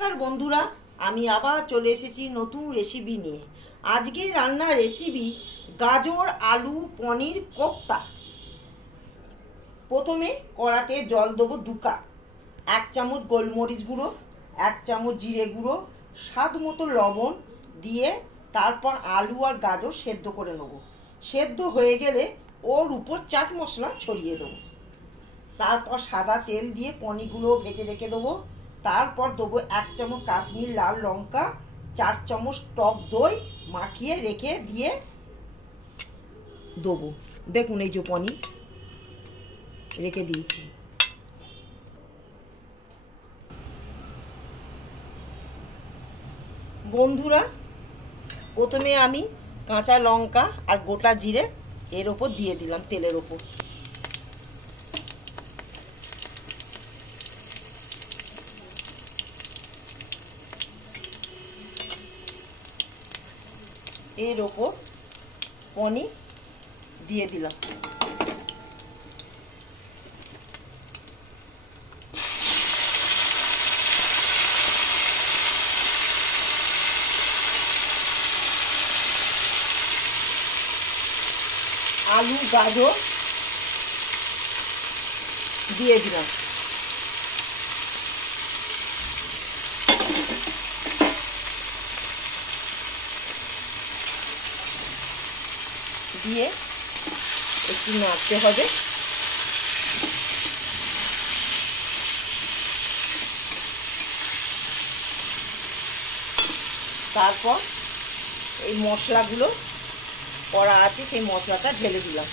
নমস্কার বন্ধুরা, আমি আবার চলে এসেছি নতুন রেসিপি নিয়ে। আজকে রান্নার রেসিপি গাজর আলু পনির কোপ্তা। প্রথমে কড়াতে জল দেবো 2 কাপ, 1 চামচ গোলমরিচ গুঁড়ো, 1 চামচ জিরে গুঁড়ো, স্বাদ মতো লবণ দিয়ে তারপর আলু আর গাজর সেদ্ধ করে নেব। সেদ্ধ হয়ে গেলে ওর উপর চাট মশলা ছড়িয়ে দেবো। তারপর সাদা তেল দিয়ে পনিরগুলো ভেজে রেখে দেবো। তারপর দেবো 1 চামচ কাশ্মীর লাল লঙ্কা, 4 চামচ টক দই মাখিয়ে রেখে দিয়ে দেবো। দেখুন এই যে পনির রেখে দিয়েছি। বন্ধুরা, প্রথমে আমি কাঁচা লঙ্কা আর গোটা জিরে এর ওপর দিয়ে দিলাম তেলের ওপর। এর ওপর পনির দিয়ে দিলাম। আলু গাজর দিয়ে দিলাম। দিয়ে একটু নাড়তে হবে। তারপর এই মশলাগুলো করা আছে সেই মশলাটা ঢেলে দিলাম।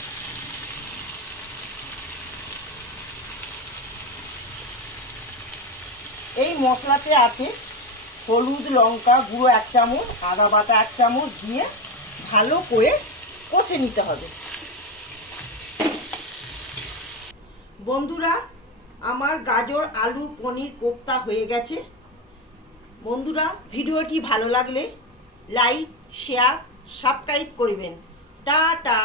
এই মশলাতে আছে হলুদ লঙ্কা গুঁড়ো 1 চামচ, আদা বাটা 1 চামচ দিয়ে ভালো করে কষে নিতে হবে। বন্ধুরা, আমার গাজর আলু পনির কোপ্তা হয়ে গেছে। বন্ধুরা, ভিডিওটি ভালো লাগলে লাইক শেয়ার সাবস্ক্রাইব করবেন। টাটা।